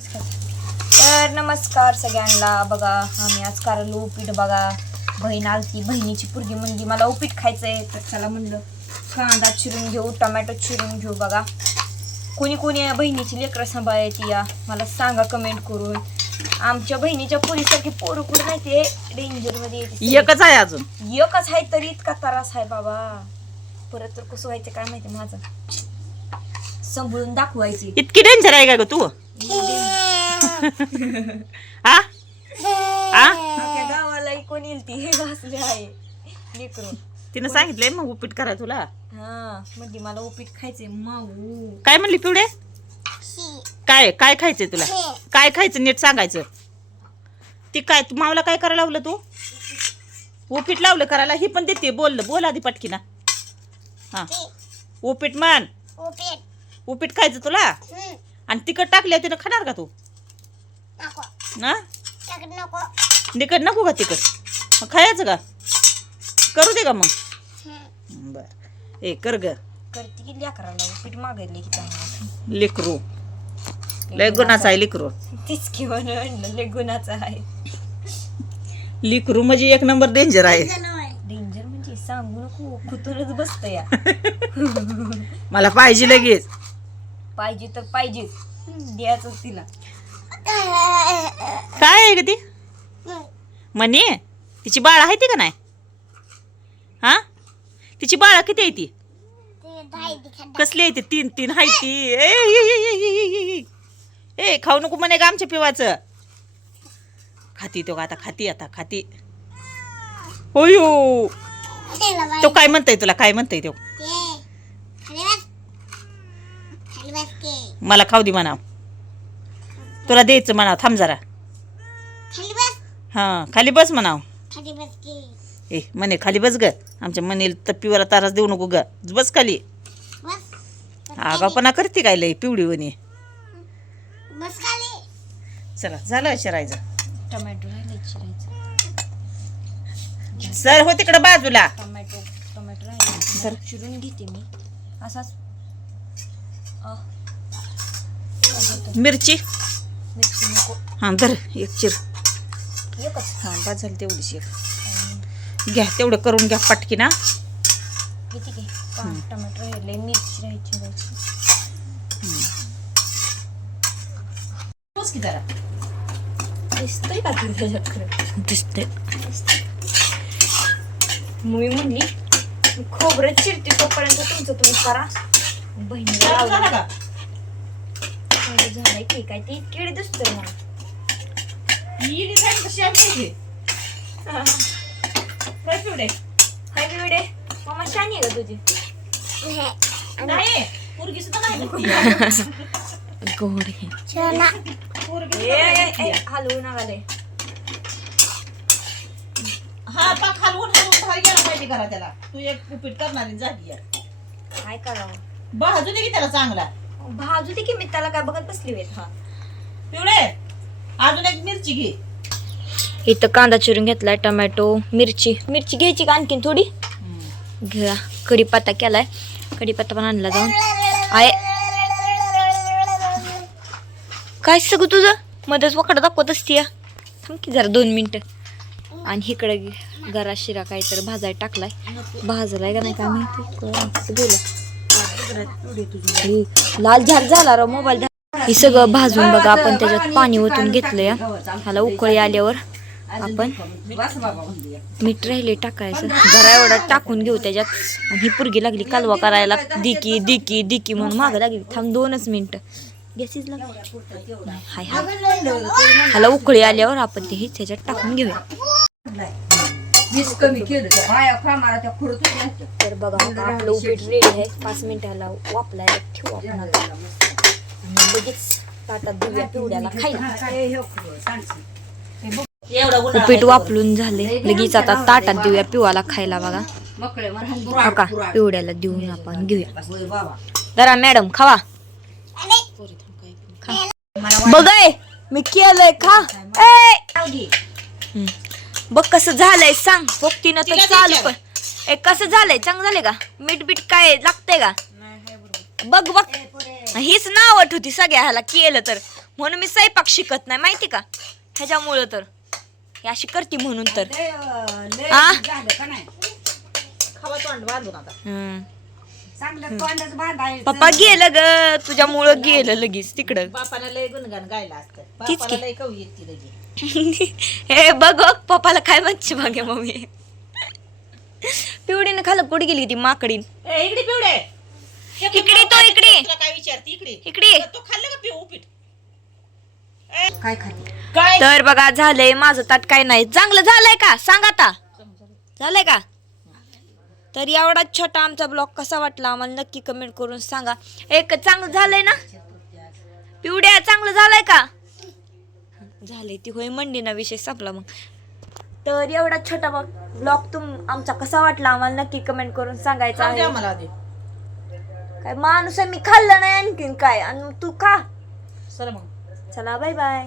तर नमस्कार सगळ्यांना. बघा आम्ही आज करायला उपीट. बघा बहीण आलती, बहिणीची पोरगी म्हणली मला उपीट खायचंय, तर चला म्हणलं कांदा चिरून घेऊ, टमॅटो चिरून घेऊ. बघा कोणी कोणी बहिणीची लेकरं सांभाळायची या मला सांगा कमेंट करून. आमच्या बहिणीच्या पोरीसारखी पोरं कुठं नाही, ते डेंजरमध्ये एकच आहे अजून, एकच आहे तरी इतका त्रास आहे बाबा. परत तर कसं व्हायचं काय माहिती, माझं सांभाळून दाखवायची. इतकी डेंजर आहे का ग तू? हा गावाला कोण येईल ती असले आहे लेकरू. तिनं सांगितलंय मग उपीट करा तुला. हा म्हणजे मला उपीट खायचंय. माऊ काय म्हणली पिवडे? काय काय खायचंय तुला? काय खायचं नीट सांगायचं. ती काय मावला काय करायला लावलं तू? उपीट लावलं करायला. ही पण देते. बोल आधी पटकी ना. हा उपीट मान. उपीट खायचं तुला. आणि तिखट टाकल्या तिनं खाणार का तू? ना तिखट नको का? तिखट मग खायचं का? करू दे का मग? बर ए कर ग. करते की लेकराला उपीट मागायले की चांगलं. लेकरू लय गुणाचं आहे लेकरू. तीच की म्हणलं लय गुणाचं आहे. लेकरू म्हणजे एक नंबर डेंजर आहे. डेंजर म्हणजे सांगू नको, खुतूनच बसत या. मला पाहिजे लगेच. पाहिजे तर पाहिजेच, द्यायचं तिला. काय आहे ग ती म्हणे? तिची बाळ आहे ती का नाही? हा तिची बाळ किती आहे ती? कसली आहे ती? तीन आहे ती. ए खाऊ नको म्हणे ग आमच्या पिवाचं. खाती तो आता खाती. होयो तो काय म्हणतोय तुला? काय म्हणतोय तो? मला खाऊ दे म्हणाव. तुला द्यायचं म्हणाव. थांब जरा. हा खाली बस म्हणाव. ए म्हणे खाली बस ग. आमच्या मनील तर पिवाला तारास देऊ नको ग. बस खाली. आगापणा करते काय लय पिवडी वणी. चला झालं शिरायचं. टमॅटो राहिले चिरायचं. सर हो तिकडं बाजूला. टमॅटो राहिले चिरून घेते मी असाच. मिरची नको हा धर एक चिर. एकच हा बाद झाली तेवढीच एक. घ्या तेवढं करून घ्या पटकी ना. किती घे. टमॅटो राहिले, मिरची राहायची. जरा दिसतंय का तुला त्याच्यात? खरं दिसते. मी म्हणली खोबरं चिरते तोपर्यंत तुमचं तुम्ही करा. बहिणीला लावलं झालंय की काय ते किडी दिसतोय मला. हाय बिवडे मामा शानी आहे का तुझी? गोड हलवून आले. हा पाक हलवून बाहेर गेला पाहिजे करा त्याला. तू एक उपीट करणारी झाली काय करावं? भाजू दे की त्याला चांगला. भाजू दे की मी त्याला काय बघत बसली वेळ. हा पिवळे अजून एक मिरची घे. इथं कांदा चिरून घेतलाय, टमॅटो, मिरची घ्यायची का आणखीन थोडी? घ्या. कढीपत्ता केलाय. कढीपत्ता पण आणला जाऊन. आहे काय सगळं तुझं मध्येच वकडा दाखवत असते. थांब की जरा 2 मिनिटं. आणि इकडे गरा शिरा काय तर भाजायला टाकलाय. भाजलाय का नाही काय माहिती. गेलं लाल झाड झाला राव मोबाईल. हे सगळं भाजून बघा आपण त्याच्यात पाणी ओतून घेतलंय. ह्याला उकळी आल्यावर आपण मीठ राहिले टाकायचं. घरा एवढा टाकून घेऊ त्याच्यात. आणि ही पुरगी लागली कालवा करायला. दिकी म्हणून मागं लागली. थांब 2च मिनिटं. गॅसीच लागली. हाय ह्याला उकळी आल्यावर आपण ते त्याच्यात टाकून घेऊया. तर बघा आपलं उपीट रेडी आहे. 5 मिनिटाला वापलायला ठेवू आपण आता. आणि लगेच ताटात देऊया पिवड्याला खायला. उपीट वापरून झाले. लगेच आता ताटात देऊया पिवाला खायला. बघा हो का पिवड्याला देऊन आपण घेऊया. जरा मॅडम खावा. बघाय मी केलंय खा. बघ कसं झालंय सांग. बघतीनं तर चालू पण. कसं झालंय? चांगलं झालंय का? मीठ बीठ काय लागतंय का? बघ हीच नावट होती सगळ्या ह्याला केलं तर. म्हणून मी स्वयंपाक शिकत नाही माहिती का, ह्याच्यामुळं तर ही अशी करते म्हणून तर आ? खावा तोंड बांधून आता. हम्म. चांगलं तोंडच बांधायचं. पप्पा गेलं ग, तुझ्यामुळं गेलं लगेच तिकडं. बापाला लय गुणगान गायला असतं. तीच बापाला की. लय कवी येते लगे. हे बघ पप्पाला काय म्हणते मागे मम्मी. पिवडीने खाल्लं कुठे गेली ती माकडीन. ए, इकडे पिवडे. इकडे तो इकडे तुला काय विचारते इकडे. इकडे. तो खाल्लं का पिऊ उपीट? काय खाते? काय तर बघा झालंय माझं ताट काय नाही. चांगलं झालंय का सांग आता, झालंय का? तर एवढा छोटा आमचा ब्लॉग कसा वाटला आम्हाला नक्की कमेंट करून सांगा. एक चांगलं झालंय ना पिवड्या, चांगलं झालंय का? झालंय ती होय मंडी ना, विषय संपला मग. तर एवढा छोटा ब्लॉग आमचा कसा वाटला आम्हाला नक्की कमेंट करून सांगायचा खाऊ द्या आहे. मला आधी. काय माणूस आहे मी, खाल्लं नाही आणखीन काय, आणि तू खा. चला मग. चला बाय बाय.